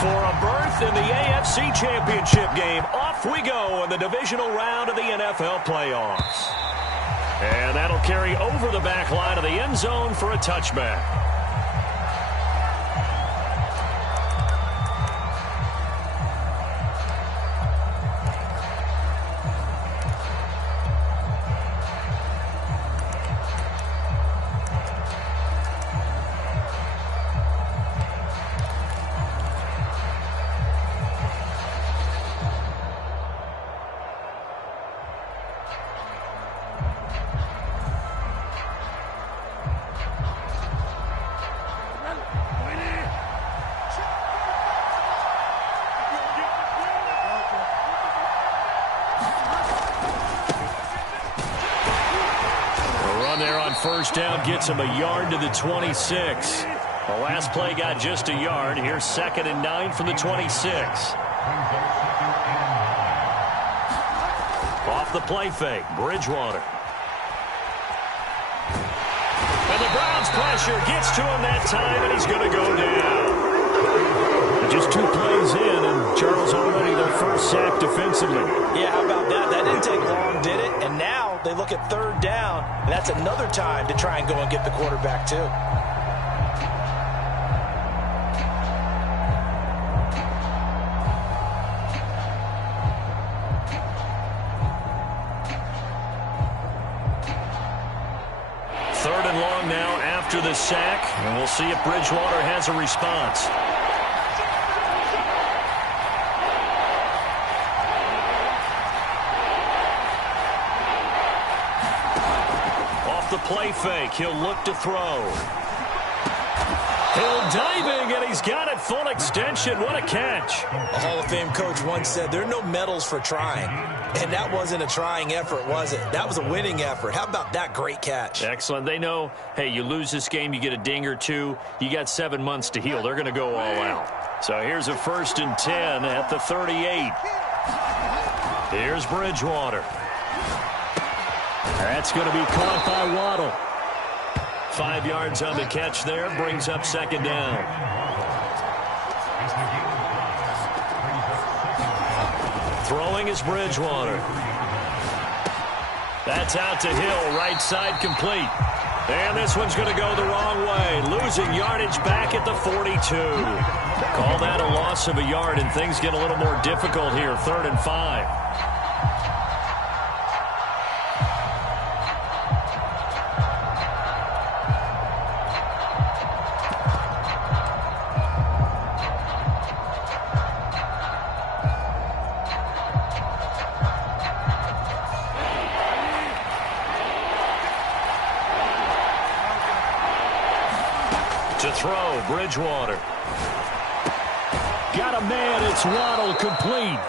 For a berth in the AFC Championship game, off we go in the divisional round of the NFL playoffs. And that'll carry over the back line of the end zone for a touchback. First down gets him a yard to the 26. The last play got just a yard. Here's 2nd and 9 from the 26. Off the play fake, Bridgewater. And the Browns pressure gets to him that time, and he's going to go down. Just 2 plays in, and Charles already their first sack defensively. Yeah, how about that? That didn't take long, did it? And now they look at 3rd down, and that's another time to try and go and get the quarterback, too. Third and long now after the sack, and we'll see if Bridgewater has a response. The play fake. He'll look to throw. Hill diving, and he's got it full extension. What a catch. A Hall of Fame coach once said there are no medals for trying. And that wasn't a trying effort, was it? That was a winning effort. How about that great catch? Excellent. They know, hey, you lose this game, you get a ding or 2. You got 7 months to heal. They're going to go all out. So here's a 1st and 10 at the 38. Here's Bridgewater. That's going to be caught by Waddle. 5 yards on the catch there, brings up 2nd down. Throwing is Bridgewater. That's out to Hill, right side complete. And this one's going to go the wrong way, losing yardage back at the 42. Call that a loss of a yard, and things get a little more difficult here, 3rd and 5. To throw, Bridgewater. Got a man, it's Waddle, complete.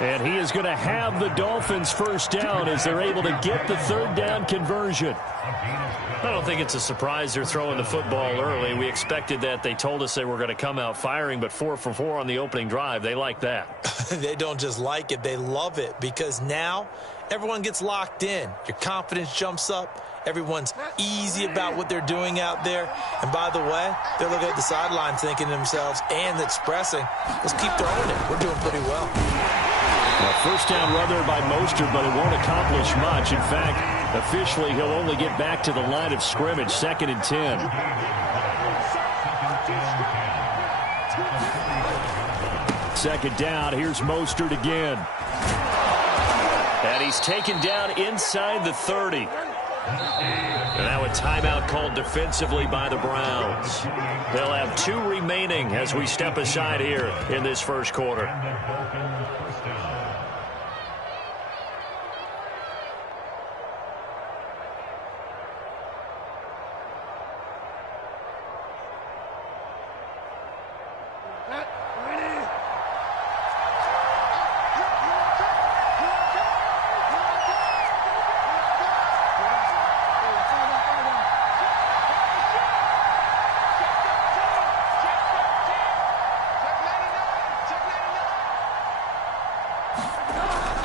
And he is going to have the Dolphins first down as they're able to get the 3rd down conversion. I don't think it's a surprise they're throwing the football early. We expected that. They told us they were going to come out firing, but 4 for 4 on the opening drive. They like that. They don't just like it, they love it, because now everyone gets locked in. Your confidence jumps up. Everyone's easy about what they're doing out there. And by the way, they're looking at the sidelines thinking to themselves and expressing, let's keep throwing it. We're doing pretty well. First down run there by Mostert, but it won't accomplish much. In fact, officially, he'll only get back to the line of scrimmage, 2nd and 10. Second down, here's Mostert again. And he's taken down inside the 30. And now a timeout called defensively by the Browns. They'll have 2 remaining as we step aside here in this first quarter.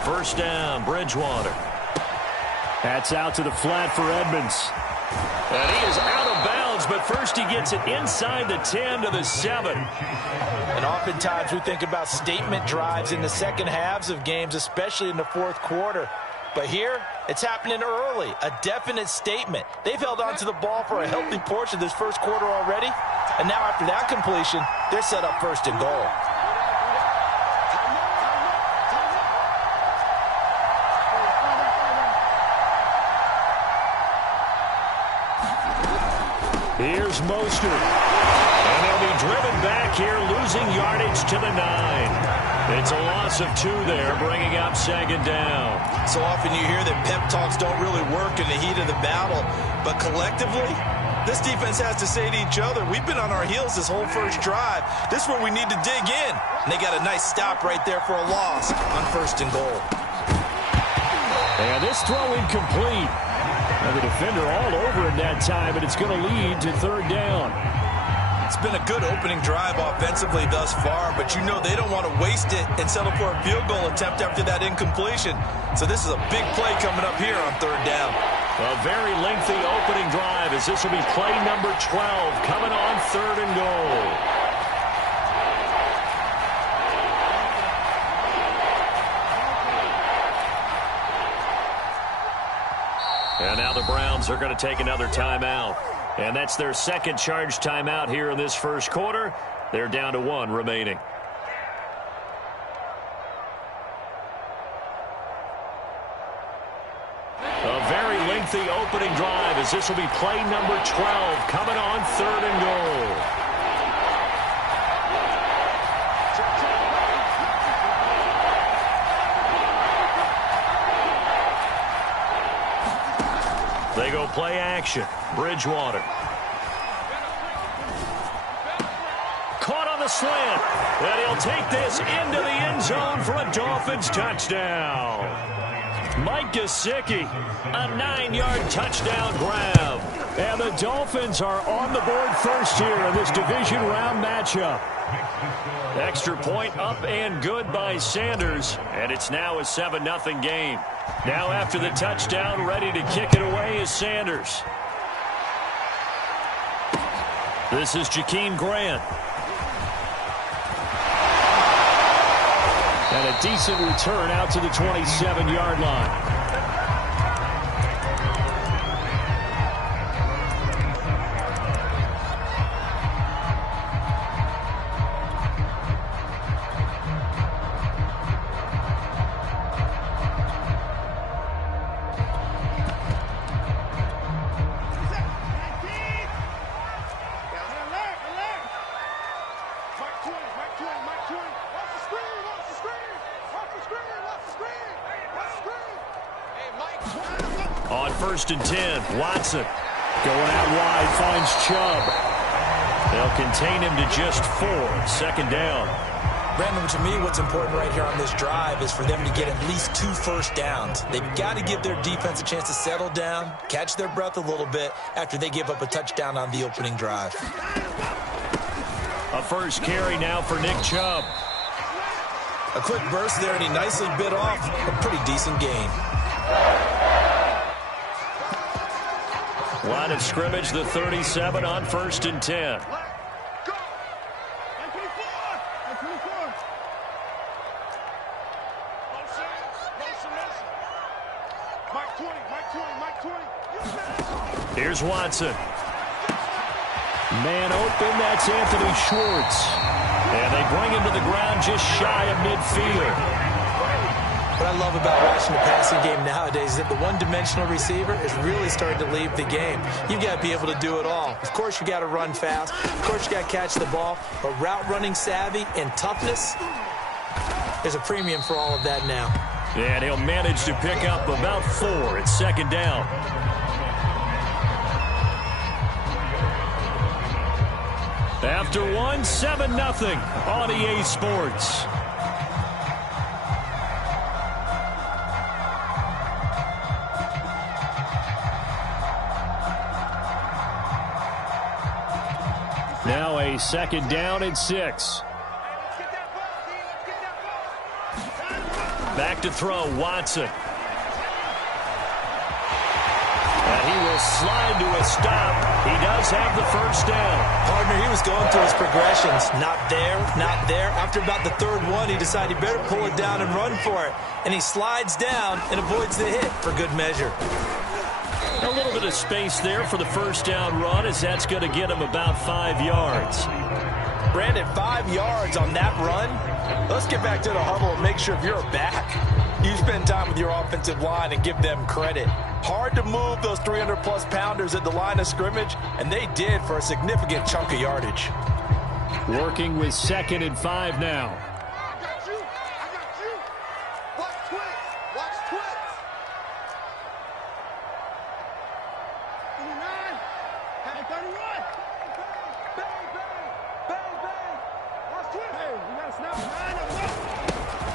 First down, Bridgewater. That's out to the flat for Edmonds. And he is out of bounds downs, but first he gets it inside the 10 to the 7. And oftentimes we think about statement drives in the second halves of games, especially in the fourth quarter. But here, it's happening early, a definite statement. They've held on to the ball for a healthy portion of this first quarter already, and now after that completion, they're set up first and goal. Here's Mostert. And they'll be driven back here, losing yardage to the 9. It's a loss of 2 there, bringing up second down. So often you hear that pep talks don't really work in the heat of the battle, but collectively, this defense has to say to each other, we've been on our heels this whole first drive. This is where we need to dig in. And they got a nice stop right there for a loss on first and goal. And this throw incomplete. And the defender all over it that time, and it's going to lead to third down. It's been a good opening drive offensively thus far, but you know they don't want to waste it and settle for a field goal attempt after that incompletion. So this is a big play coming up here on third down. A very lengthy opening drive, as this will be play number 12 coming on third and goal. And now the Browns are going to take another timeout. And that's their second charge timeout here in this first quarter. They're down to 1 remaining. A very lengthy opening drive, as this will be play number 12 coming on third and goal. They go play action. Bridgewater. Caught on the slant. And he'll take this into the end zone for a Dolphins touchdown. Mike Gesicki, a 9-yard touchdown grab. And the Dolphins are on the board first here in this division round matchup. Extra point up and good by Sanders. And it's now a 7-0 game. Now after the touchdown, ready to kick it away is Sanders. This is Jakeem Grant. And a decent return out to the 27-yard line. On first and 10, Watson going out wide, finds Chubb. They'll contain him to just 4, second down. Brandon, to me, what's important right here on this drive is for them to get at least 2 first downs. They've got to give their defense a chance to settle down, catch their breath a little bit after they give up a touchdown on the opening drive. A first carry now for Nick Chubb. A quick burst there, and he nicely bit off a pretty decent gain. Line of scrimmage, the 37 on first and 10. Here's Watson. Man open, that's Anthony Schwartz. And they bring him to the ground just shy of midfield. What I love about watching the passing game nowadays is that the one-dimensional receiver is really starting to leave the game. You've got to be able to do it all. Of course, you got to run fast. Of course, you got to catch the ball. But route running savvy and toughness, there's a premium for all of that now. And he'll manage to pick up about 4 at second down. After 1, 7-0 on EA Sports. Now a second down and 6. Back to throw, Watson. And he will will slide to a stop. He does have the first down. Partner, he was going through his progressions. Not there, not there. After about the third one, he decided he better pull it down and run for it. And he slides down and avoids the hit for good measure. A little bit of space there for the first down run, as that's going to get him about 5 yards. Brandon, 5 yards on that run. Let's get back to the huddle and make sure if you're back, you spend time with your offensive line and give them credit. Hard to move those 300-plus pounders at the line of scrimmage, and they did for a significant chunk of yardage. Working with 2nd and 5 now. I got you. Watch twits. Watch twits. 29. Hey, 31. Bang, bang. Bang, bang. Watch twits. Hey, you got to snap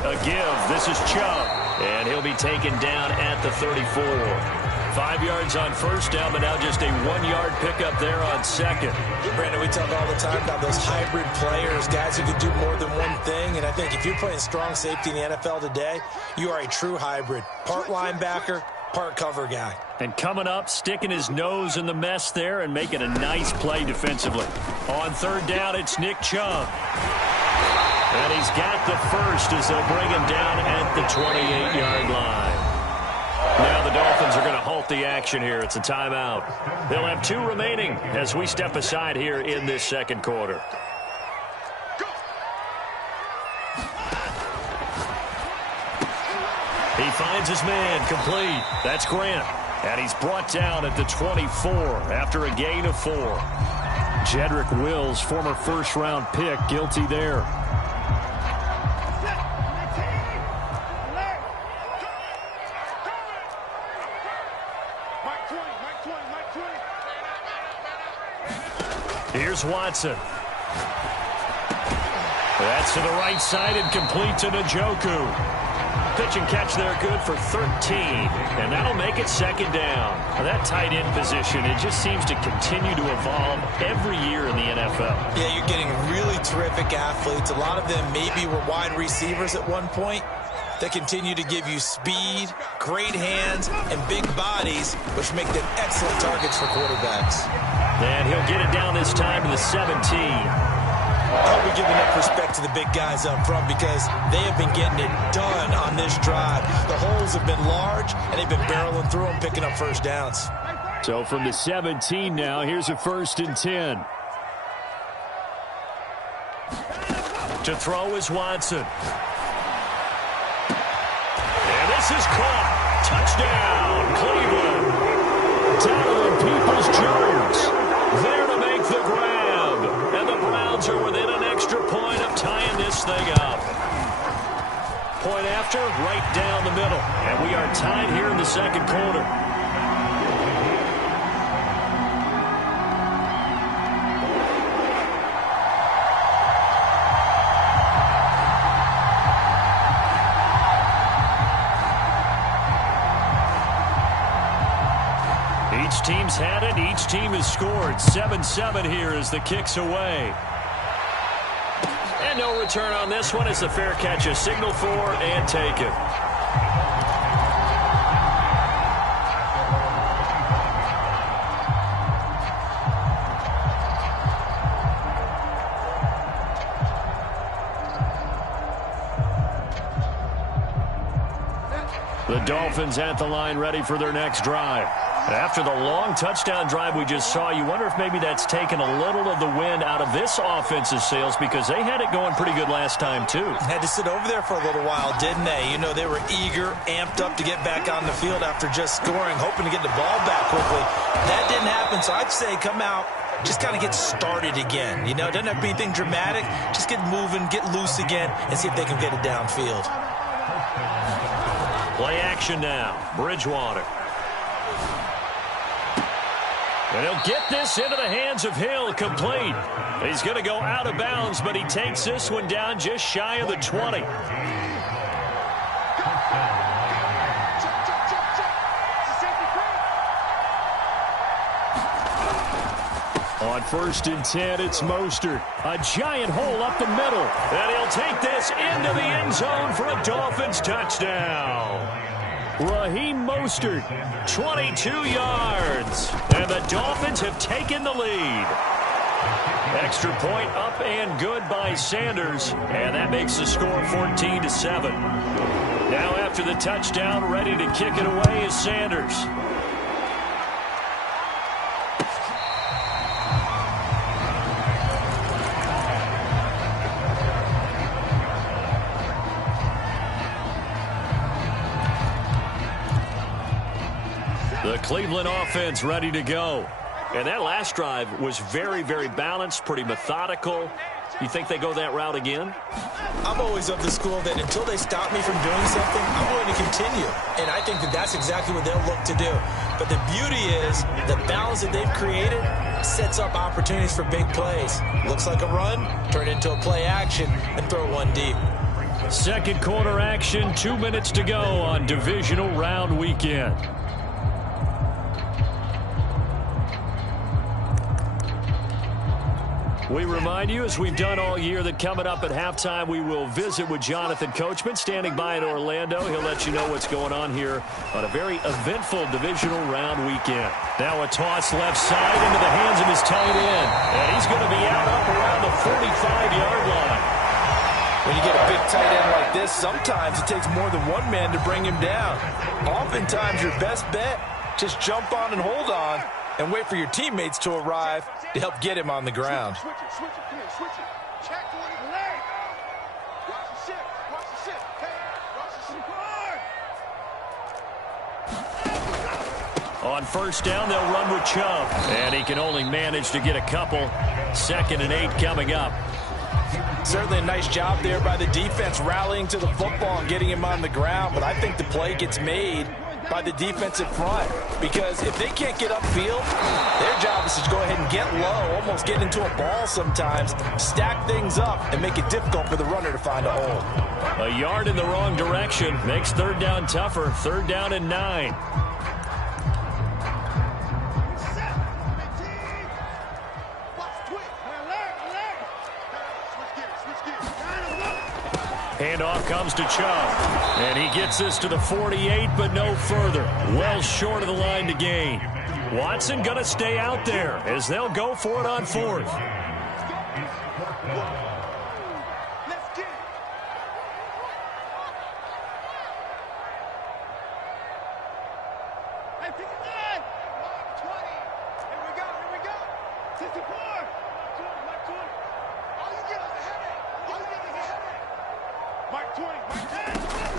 9 A give. This is Chubb, and he'll be taken down at the 34. 5 yards on first down, but now just a 1-yard pickup there on second. Brandon, we talk all the time about those hybrid players, guys who can do more than one thing. And I think if you're playing strong safety in the NFL today, you are a true hybrid. Part linebacker, part cover guy. And coming up, sticking his nose in the mess there and making a nice play defensively. On third down, it's Nick Chubb. And he's got the first as they'll bring him down at the 28-yard line. Now the Dolphins are going to halt the action here. It's a timeout. They'll have 2 remaining as we step aside here in this second quarter. He finds his man complete. That's Grant. And he's brought down at the 24 after a gain of 4. Jedrick Wills, former first-round pick, guilty there. Here's Watson. That's to the right side and complete to Njoku. Pitch and catch there good for 13. And that'll make it second down. Now that tight end position, it just seems to continue to evolve every year in the NFL. Yeah, you're getting really terrific athletes. A lot of them maybe were wide receivers at one point. They continue to give you speed, great hands, and big bodies, which make them excellent targets for quarterbacks. And he'll get it down this time to the 17. I hope we give enough respect to the big guys up front because they have been getting it done on this drive. The holes have been large, and they've been barreling through them, picking up first downs. So from the 17 now, here's a 1st and 10. To throw is Watson. And this is caught. Touchdown, Cleveland. Donovan Peoples-Jones there to make the grab. And the Browns are within an extra point of tying this thing up. Point after, right down the middle. And we are tied here in the second quarter. Each team's had it. Each team has scored. 7-7 here as the kick's away. And no return on this one as the fair catch is signaled for and taken. The Dolphins at the line ready for their next drive. After the long touchdown drive we just saw, you wonder if maybe that's taken a little of the wind out of this offense's sails because they had it going pretty good last time, too. Had to sit over there for a little while, didn't they? You know, they were eager, amped up to get back on the field after just scoring, hoping to get the ball back quickly. That didn't happen, so I'd say come out, just kind of get started again. You know, it doesn't have to be anything dramatic. Just get moving, get loose again, and see if they can get it downfield. Play action now. Bridgewater. And he'll get this into the hands of Hill, complete. He's going to go out of bounds, but he takes this one down just shy of the 20. On 1st and 10, it's Mostert. A giant hole up the middle. And he'll take this into the end zone for a Dolphins touchdown. Raheem Mostert, 22 yards. And the Dolphins have taken the lead. Extra point up and good by Sanders. And that makes the score 14-7. Now after the touchdown, ready to kick it away is Sanders. The Cleveland offense ready to go. And that last drive was very, very balanced, pretty methodical. You think they go that route again? I'm always of the school that until they stop me from doing something, I'm going to continue. And I think that that's exactly what they'll look to do. But the beauty is the balance that they've created sets up opportunities for big plays. Looks like a run, turn it into a play action, and throw one deep. Second quarter action, 2 minutes to go on divisional round weekend. We remind you, as we've done all year, that coming up at halftime, we will visit with Jonathan Coachman, standing by in Orlando. He'll let you know what's going on here on a very eventful divisional round weekend. Now a toss left side into the hands of his tight end. And he's going to be out up around the 45-yard line. When you get a big tight end like this, sometimes it takes more than one man to bring him down. Oftentimes, your best bet, just jump on and hold on and wait for your teammates to arrive to help get him on the ground. Switch it, come here, switch it. Check on his leg. Watch the ship, watch the ship. Hey, watch the ship. On first down, they'll run with Chubb. And he can only manage to get a couple. 2nd and 8 coming up. Certainly a nice job there by the defense rallying to the football and getting him on the ground. But I think the play gets made by the defensive front, because if they can't get upfield, their job is to go ahead and get low, almost get into a ball sometimes, stack things up, and make it difficult for the runner to find a hole. A yard in the wrong direction makes third down tougher. 3rd down and 9. Handoff comes to Chubb. And he gets this to the 48, but no further. Well short of the line to gain. Watson going to stay out there as they'll go for it on 4th.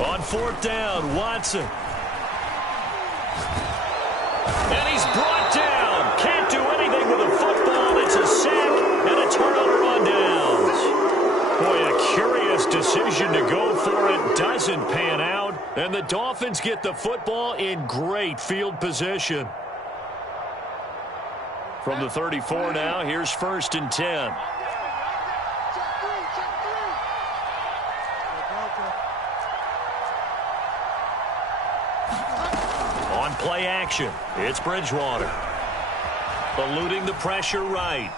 On 4th down, Watson. And he's brought down. Can't do anything with a football. It's a sack and a turnover on downs. Boy, a curious decision to go for it. Doesn't pan out. And the Dolphins get the football in great field position. From the 34 now, here's 1st and 10. Play action. It's Bridgewater. Eluding the pressure right.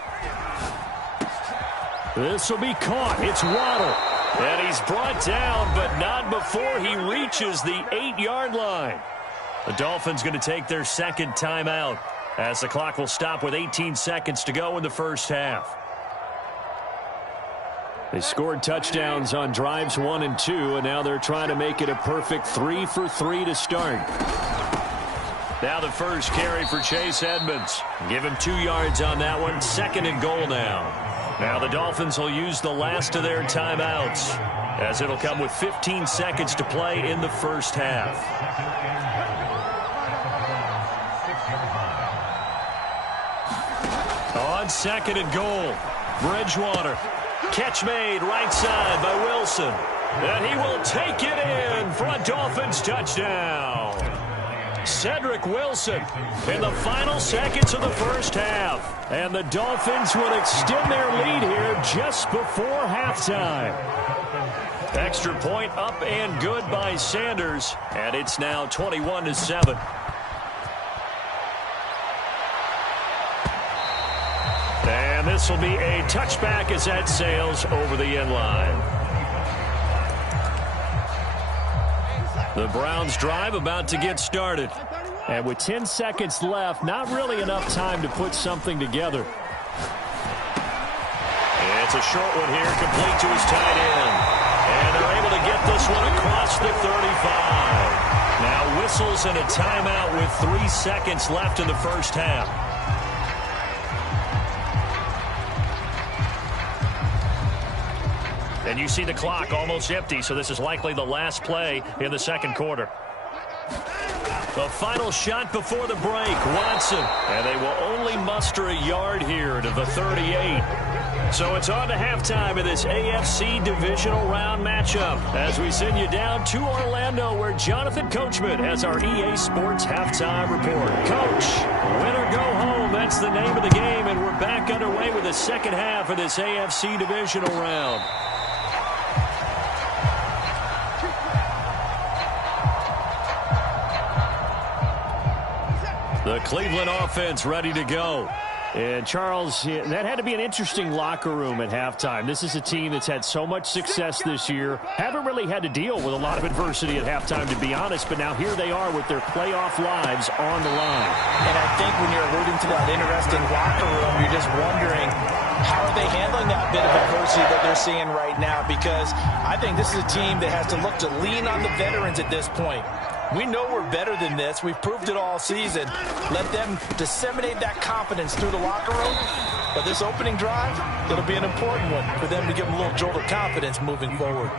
This will be caught. It's Waddle. And he's brought down, but not before he reaches the 8-yard line. The Dolphins going to take their 2nd timeout as the clock will stop with 18 seconds to go in the first half. They scored touchdowns on drives 1 and 2, and now they're trying to make it a perfect 3 for 3 to start. Now the first carry for Chase Edmonds. Give him 2 yards on that one. 2nd and goal now. Now the Dolphins will use the last of their timeouts, as it'll come with 15 seconds to play in the first half. On 2nd and goal, Bridgewater. Catch made right side by Wilson. And he will take it in for a Dolphins touchdown. Cedric Wilson in the final seconds of the first half. And the Dolphins would extend their lead here just before halftime. Extra point up and good by Sanders. And it's now 21-7. And this will be a touchback as that sails over the end line. The Browns drive about to get started. And with 10 seconds left, not really enough time to put something together. It's a short one here, complete to his tight end. And they're able to get this one across the 35. Now whistles and a timeout with 3 seconds left in the first half. And you see the clock almost empty, so this is likely the last play in the second quarter. The final shot before the break, Watson. And they will only muster a yard here to the 38. So it's on to halftime of this AFC divisional round matchup as we send you down to Orlando where Jonathan Coachman has our EA Sports halftime report. Coach, win or go home, that's the name of the game, and we're back underway with the second half of this AFC divisional round. The Cleveland offense ready to go. And, Charles, that had to be an interesting locker room at halftime. This is a team that's had so much success this year. Haven't really had to deal with a lot of adversity at halftime, to be honest. But now here they are with their playoff lives on the line. And I think when you're alluding to that interesting locker room, you're just wondering, how are they handling that bit of adversity that they're seeing right now? Because I think this is a team that has to look to lean on the veterans at this point. We know we're better than this. We've proved it all season. Let them disseminate that confidence through the locker room. But this opening drive, it'll be an important one for them to give them a little jolt of confidence moving forward.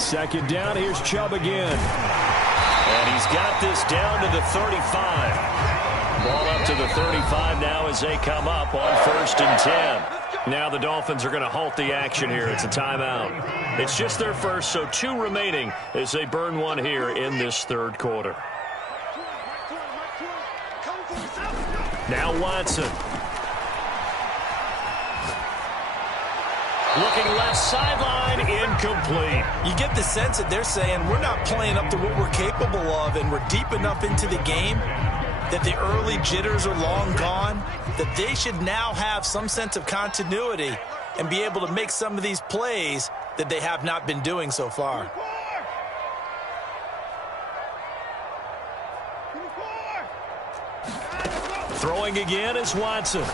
Second down, here's Chubb again. And he's got this down to the 35. Ball up to the 35 now as they come up on 1st and 10. Now the Dolphins are going to halt the action here. It's a timeout. It's just their first, so 2 remaining as they burn one here in this third quarter. Now Watson. Looking left sideline, incomplete. You get the sense that they're saying we're not playing up to what we're capable of, and we're deep enough into the game that the early jitters are long gone, that they should now have some sense of continuity and be able to make some of these plays that they have not been doing so far. Throwing again is Watson.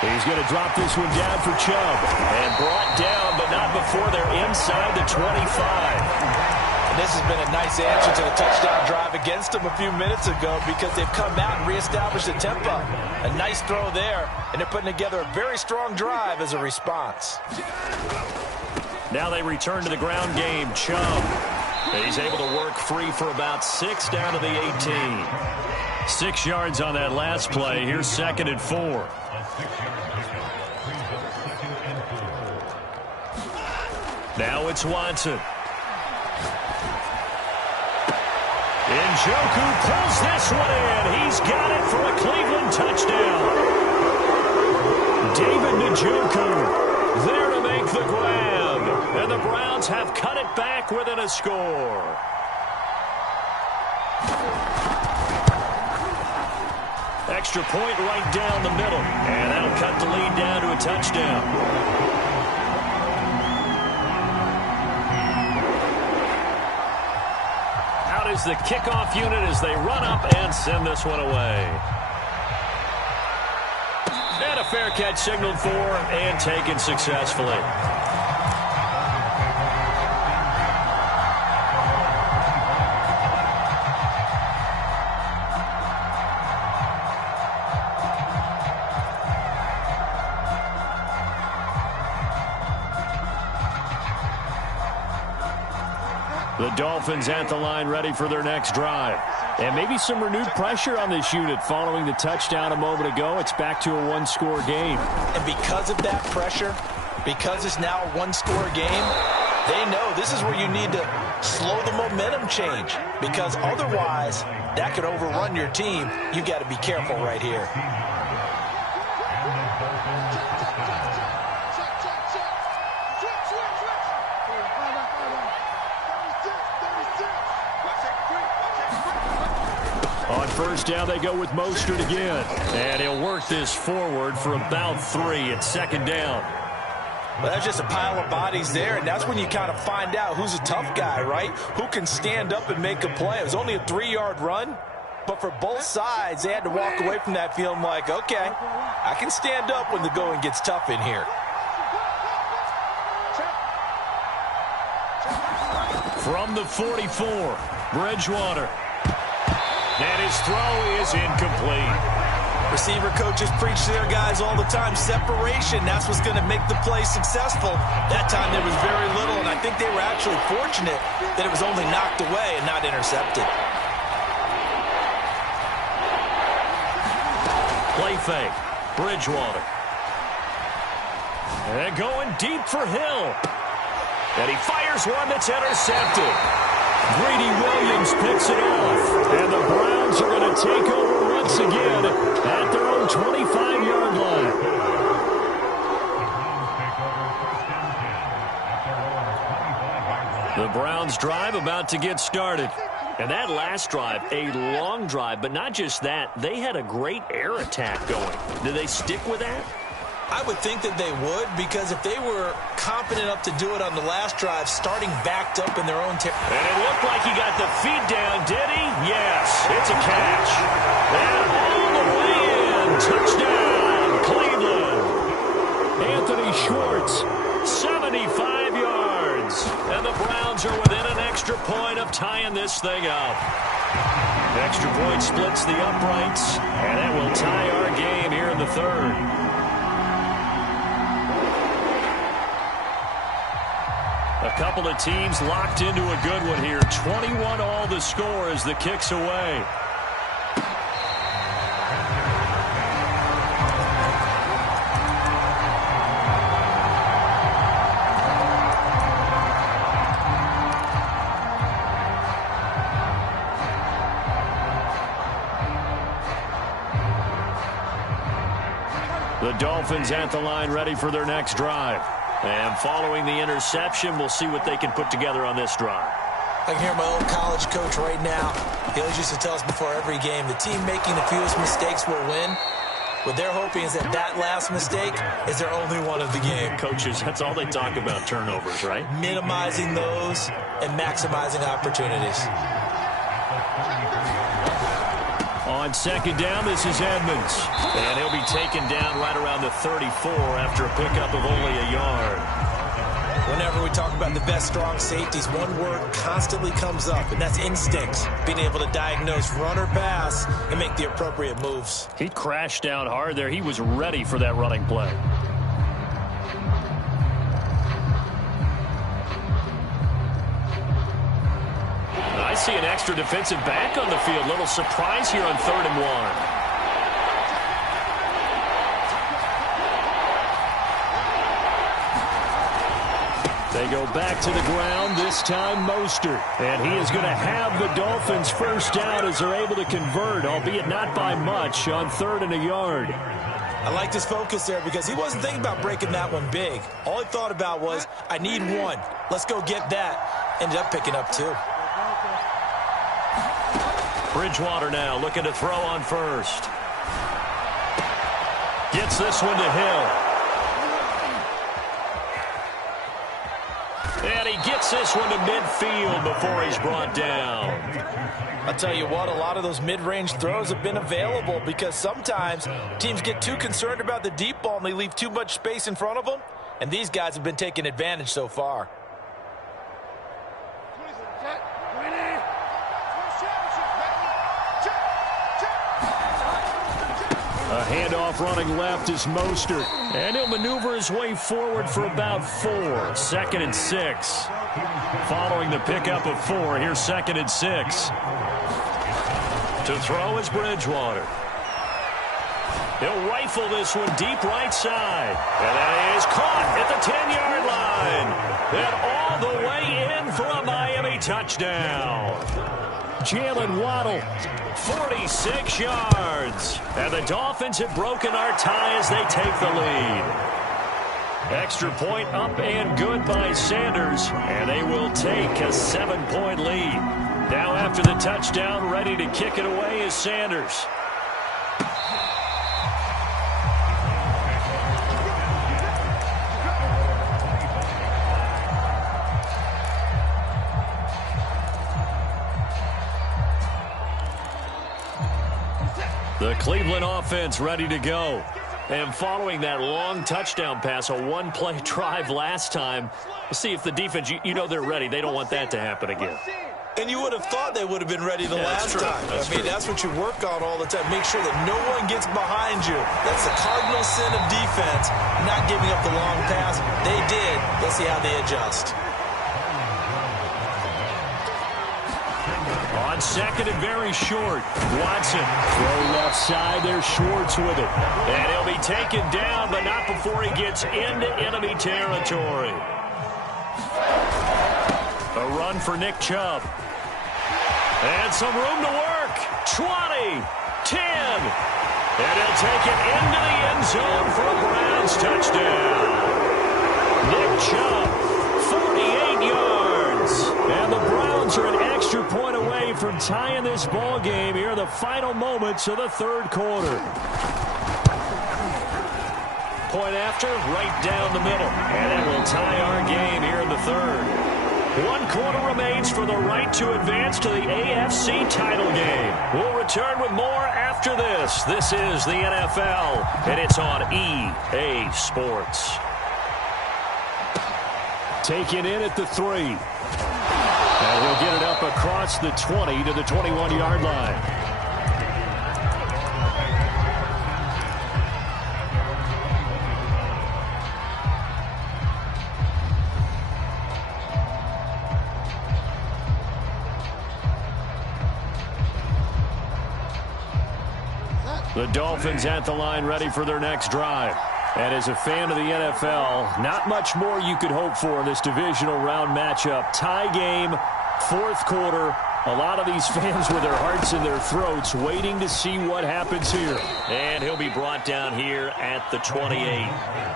He's going to drop this one down for Chubb. And brought down, but not before they're inside the 25. And this has been a nice answer to the touchdown drive against them a few minutes ago because they've come out and reestablished the tempo. A nice throw there, and they're putting together a very strong drive as a response. Now they return to the ground game. Chubb. He's able to work free for about 6 down to the 18. 6 yards on that last play. Here's 2nd and 4. Now it's Watson. Njoku pulls this one in. He's got it for a Cleveland touchdown. David Njoku there to make the grab. And the Browns have cut it back within a score. Extra point right down the middle. And that'll cut the lead down to a touchdown. Is the kickoff unit as they run up and send this one away. And a fair catch signaled for and taken successfully. The Dolphins at the line ready for their next drive. And maybe some renewed pressure on this unit following the touchdown a moment ago. It's back to a 1-score game. And because of that pressure, because it's now a 1-score game, they know this is where you need to slow the momentum change. Because otherwise, that could overrun your team. You've got to be careful right here. On first down, they go with Mostert again. And he'll work this forward for about 3 at 2nd down. Well, that's just a pile of bodies there, and that's when you kind of find out who's a tough guy, right? Who can stand up and make a play. It was only a 3-yard run, but for both sides, they had to walk away from that feeling like, okay, I can stand up when the going gets tough in here. From the 44, Bridgewater. And his throw is incomplete. Receiver coaches preach to their guys all the time. Separation, that's what's going to make the play successful. That time there was very little, and I think they were actually fortunate that it was only knocked away and not intercepted. Play fake. Bridgewater. And going deep for Hill. And he fires one that's intercepted. Greedy Williams picks it off. And the Browns are going to take over once again at their own 25-yard line. The Browns drive about to get started. And that last drive, a long drive, but not just that. They had a great air attack going. Do they stick with that? I would think that they would, because if they were confident enough to do it on the last drive, starting backed up in their own territory. And it looked like he got the feet down, did he? Yes, it's a catch. And all the way in. Touchdown, Cleveland. Anthony Schwartz, 75 yards. And the Browns are within an extra point of tying this thing up. Extra point splits the uprights, and that will tie our game here in the third. A couple of teams locked into a good one here. 21 all the score as the kick's away. The Dolphins at the line, ready for their next drive. And following the interception, we'll see what they can put together on this drive. I can hear my old college coach right now. He always used to tell us before every game, the team making the fewest mistakes will win. What they're hoping is that that last mistake is their only one of the game. Coaches, that's all they talk about, turnovers, right? Minimizing those and maximizing opportunities. On second down, this is Edmonds. And he'll be taken down right around the 34 after a pickup of only a yard. Whenever we talk about the best strong safeties, one word constantly comes up, and that's instincts. Being able to diagnose run or pass and make the appropriate moves. He crashed down hard there. He was ready for that running play. I see an extra defensive back on the field. Little surprise here on 3rd and 1. They go back to the ground, this time Mostert. And he is going to have the Dolphins first down as they're able to convert, albeit not by much, on 3rd and a yard. I like his focus there because he wasn't thinking about breaking that one big. All he thought about was, I need one. Let's go get that. Ended up picking up 2. Bridgewater now looking to throw on first. Gets this one to Hill. And he gets this one to midfield before he's brought down. I'll tell you what, a lot of those mid-range throws have been available because sometimes teams get too concerned about the deep ball and they leave too much space in front of them. And these guys have been taking advantage so far. A handoff running left is Mostert. And he'll maneuver his way forward for about 4. 2nd and 6. Following the pickup of 4, here's 2nd and 6. To throw is Bridgewater. He'll rifle this one deep right side. And that is caught at the 10-yard line. And all the way in for a Miami touchdown. Jalen Waddle, 46 yards. And the Dolphins have broken our tie as they take the lead. Extra point up and good by Sanders. And they will take a 7-point lead. Now after the touchdown, ready to kick it away is Sanders. The Cleveland offense ready to go. And following that long touchdown pass, a one-play drive last time, we'll see if the defense, you know they're ready. They don't want that to happen again. And you would have thought they would have been ready the last time. That's what you work on all the time. Make sure that no one gets behind you. That's the cardinal sin of defense, not giving up the long pass. They did. Let's see how they adjust. On second and very short, Watson. Throw left side, there's Schwartz with it. And he'll be taken down, but not before he gets into enemy territory. A run for Nick Chubb. And some room to work. 20, 10. And he'll take it into the end zone for a Browns touchdown. Nick Chubb, 48 yards. And the Browns are an extra point away from tying this ball game here in the final moments of the third quarter. Point after, right down the middle. And it will tie our game here in the third. 1 quarter remains for the right to advance to the AFC title game. We'll return with more after this. This is the NFL, and it's on EA Sports. Taken in at the 3. And we'll get it up across the 20 to the 21-yard line. The Dolphins at the line ready for their next drive. And as a fan of the NFL, not much more you could hope for in this divisional round matchup. Tie game, fourth quarter. A lot of these fans with their hearts in their throats waiting to see what happens here. And he'll be brought down here at the 28.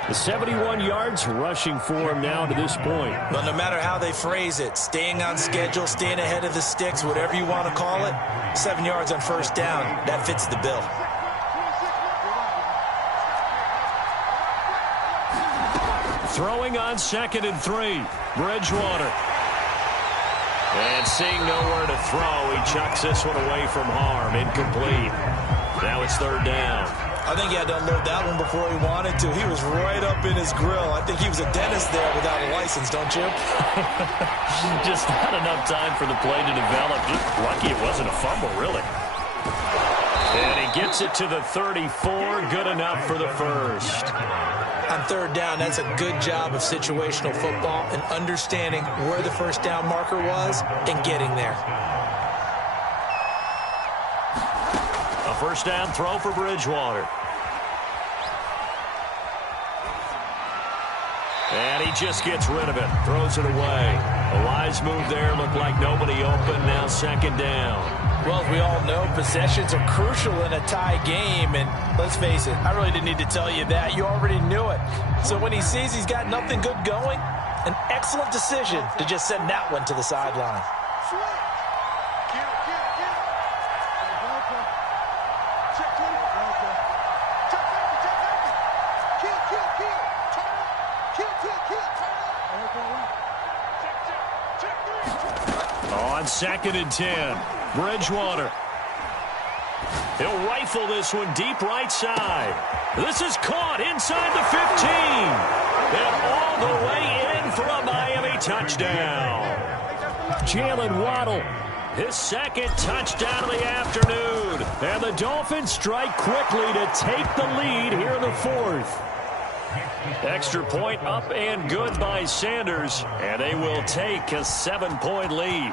The 71 yards rushing for him now to this point. Well, no matter how they phrase it, staying on schedule, staying ahead of the sticks, whatever you want to call it, 7 yards on first down, that fits the bill. Throwing on second and 3. Bridgewater. And seeing nowhere to throw, he chucks this one away from harm. Incomplete. Now it's third down. I think he had to unload that one before he wanted to. He was right up in his grill. I think he was a dentist there without a license, don't you? Just not enough time for the play to develop. Just lucky it wasn't a fumble, really. And he gets it to the 34. Good enough for the first. On third down, that's a good job of situational football and understanding where the first down marker was and getting there. A first down throw for Bridgewater. And he just gets rid of it. Throws it away. A wise move there. Looked like nobody open. Now second down. Well, as we all know, possessions are crucial in a tie game. And let's face it, I really didn't need to tell you that. You already knew it. So when he sees he's got nothing good going, an excellent decision to just send that one to the sideline. On second and 10, Bridgewater. He'll rifle this one deep right side. This is caught inside the 15. And all the way in for a Miami touchdown. Jalen Waddle, his second touchdown of the afternoon. And the Dolphins strike quickly to take the lead here in the fourth. Extra point up and good by Sanders. And they will take a 7-point lead.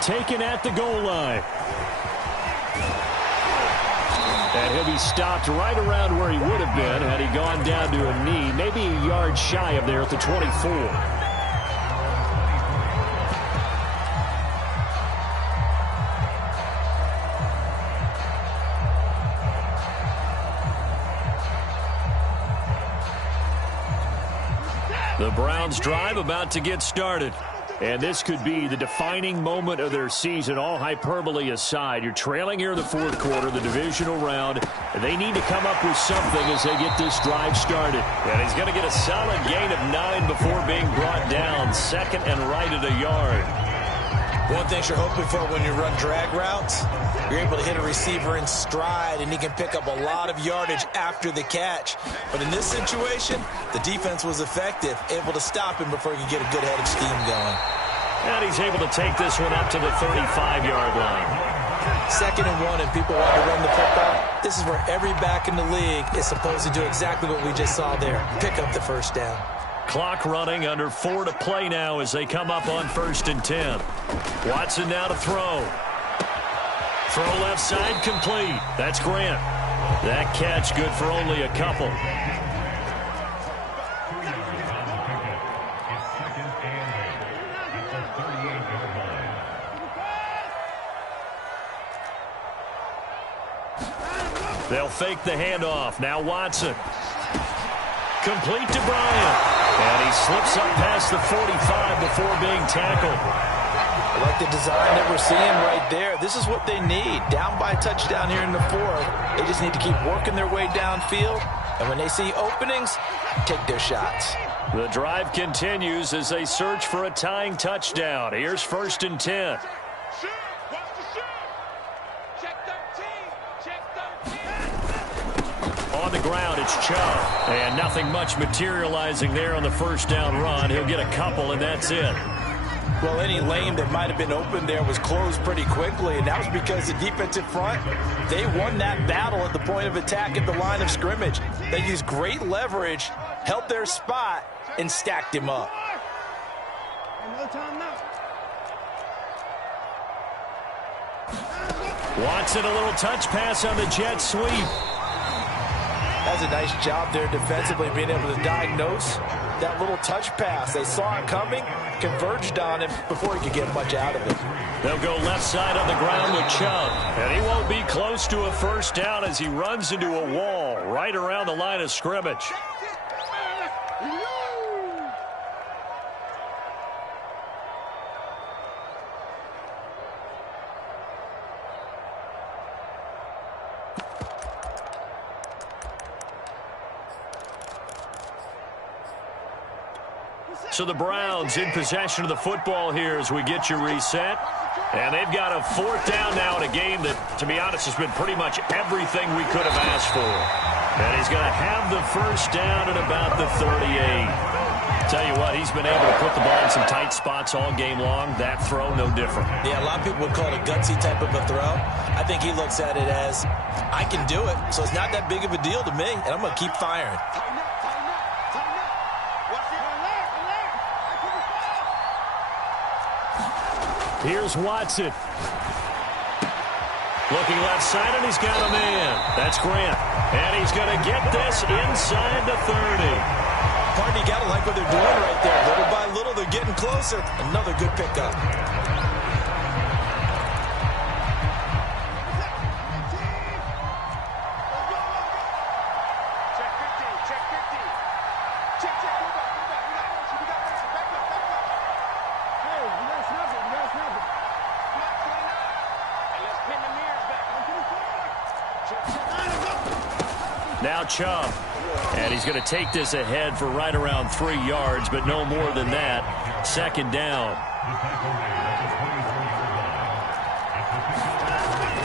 Taken at the goal line. And he'll be stopped right around where he would have been had he gone down to a knee, maybe a yard shy of there at the 24. The Browns drive about to get started. And this could be the defining moment of their season, all hyperbole aside. You're trailing here in the fourth quarter, the divisional round. They need to come up with something as they get this drive started. And he's going to get a solid gain of 9 before being brought down. Second and right at a yard. One thing you're hoping for when you run drag routes, you're able to hit a receiver in stride, and he can pick up a lot of yardage after the catch. But in this situation, the defense was effective, able to stop him before he could get a good head of steam going. And he's able to take this one up to the 35-yard line. 2nd and 1, and people want to run the football. This is where every back in the league is supposed to do exactly what we just saw there, pick up the first down. Clock running, under 4 to play now as they come up on 1st and 10. Watson now to throw. Throw left side, complete. That's Grant. That catch good for only a couple. They'll fake the handoff. Now Watson. Complete to Bryant. And he slips up past the 45 before being tackled. I like the design that we're seeing right there. This is what they need. Down by a touchdown here in the 4th. They just need to keep working their way downfield. And when they see openings, take their shots. The drive continues as they search for a tying touchdown. Here's 1st and 10. On the ground, it's Chubb. And nothing much materializing there on the first down run. He'll get a couple, and that's it. Well, any lane that might have been open there was closed pretty quickly, and that was because the defensive front, they won that battle at the point of attack at the line of scrimmage. They used great leverage, held their spot, and stacked him up. Watson, a little touch pass on the jet sweep. That's a nice job there defensively, being able to diagnose that little touch pass. They saw it coming, converged on him before he could get much out of it. They'll go left side on the ground with Chubb. And he won't be close to a first down as he runs into a wall right around the line of scrimmage. So the Browns in possession of the football here as we get you reset. And they've got a 4th down now in a game that, to be honest, has been pretty much everything we could have asked for. And he's going to have the first down at about the 38. Tell you what, he's been able to put the ball in some tight spots all game long. That throw, no different. Yeah, a lot of people would call it a gutsy type of a throw. I think he looks at it as, I can do it, so it's not that big of a deal to me, and I'm going to keep firing. Here's Watson. Looking left side, and he's got a man. That's Grant. And he's going to get this inside the 30. Partner, you got to like what they're doing right there. Little by little, they're getting closer. Another good pickup. Now Chubb. And he's going to take this ahead for right around 3 yards, but no more than that. 2nd down.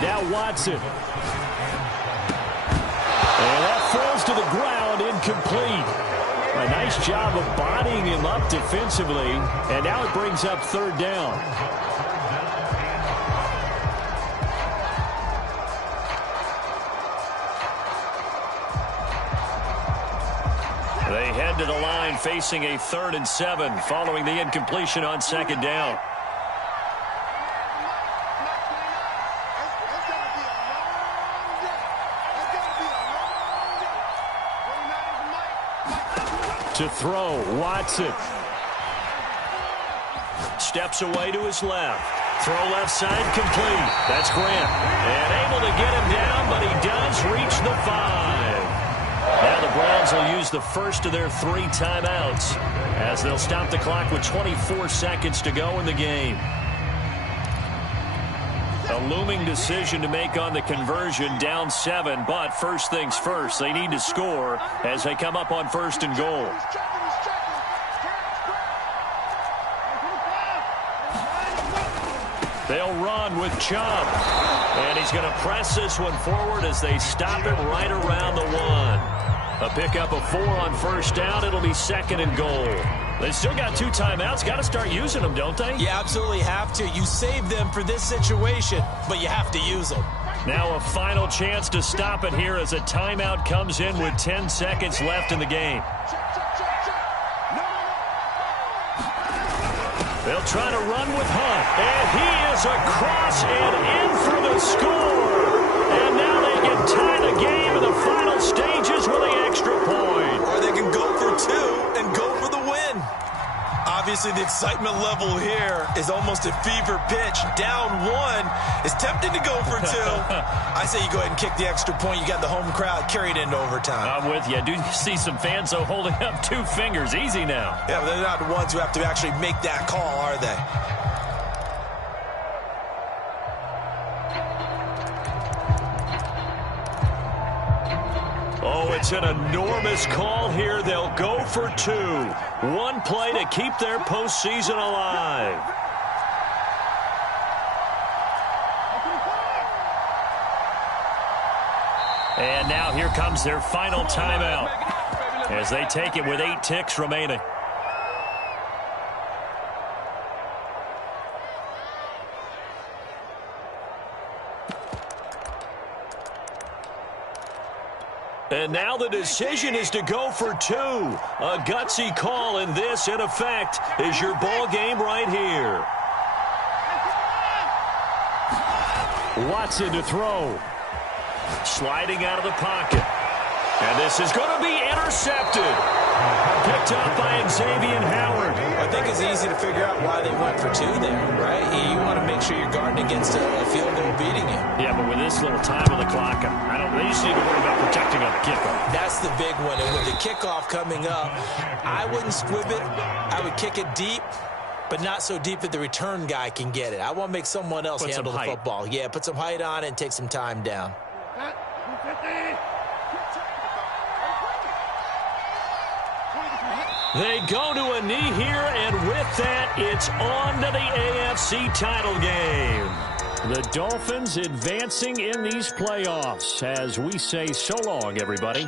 Now Watson. And that falls to the ground, incomplete. A nice job of bodying him up defensively. And now it brings up 3rd down. They head to the line facing a 3rd and 7 following the incompletion on 2nd down. To throw, Watson. Steps away to his left. Throw left side, complete. That's Grant. And able to get him down, but he does reach the 5. Now the Browns will use the first of their 3 timeouts as they'll stop the clock with 24 seconds to go in the game. A looming decision to make on the conversion, down 7, but first things first, they need to score as they come up on 1st and goal. They'll run with Chubb. And he's going to press this one forward as they stop it right around the 1. A pickup of 4 on first down. It'll be 2nd and goal. They still got 2 timeouts. Got to start using them, don't they? You absolutely have to. You save them for this situation, but you have to use them. Now a final chance to stop it here as a timeout comes in with 10 seconds left in the game. They'll try to run with Hunt. And he is across and in for the score. And now they can tie the game in the final stages with the extra point. Or they can go for 2 and go for the win. Obviously, the excitement level here is almost a fever pitch. Down 1 is tempting to go for 2. I say you go ahead and kick the extra point. You got the home crowd carried into overtime. I'm with you. I do see some fans, though, holding up 2 fingers. Easy now. Yeah, but they're not the ones who have to actually make that call, are they? Oh, it's an enormous call here. They'll go for 2. 1 play to keep their postseason alive. And now here comes their final timeout as they take it with 8 ticks remaining. And now the decision is to go for 2. A gutsy call, and this, in effect, is your ball game right here. Watson to throw. Sliding out of the pocket. And this is going to be intercepted. Picked up by Xavier Howard. I think it's easy to figure out why they went for 2 there, right? You want to make sure you're guarding against a field goal beating you. Yeah, but with this little time on the clock, they just need to worry about protecting on the kickoff. That's the big one. And with the kickoff coming up, I wouldn't squib it. I would kick it deep, but not so deep that the return guy can get it. I want to make someone else handle the football. Yeah, put some height on it and take some time down. They go to a knee here, and with that, it's on to the AFC title game. The Dolphins advancing in these playoffs as we say so long, everybody.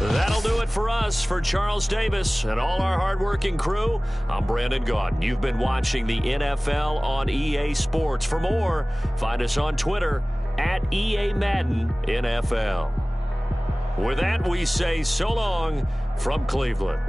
That'll do it for us. For Charles Davis and all our hardworking crew, I'm Brandon Gaudin. You've been watching the NFL on EA Sports. For more, find us on Twitter at EA Madden NFL. With that, we say so long from Cleveland.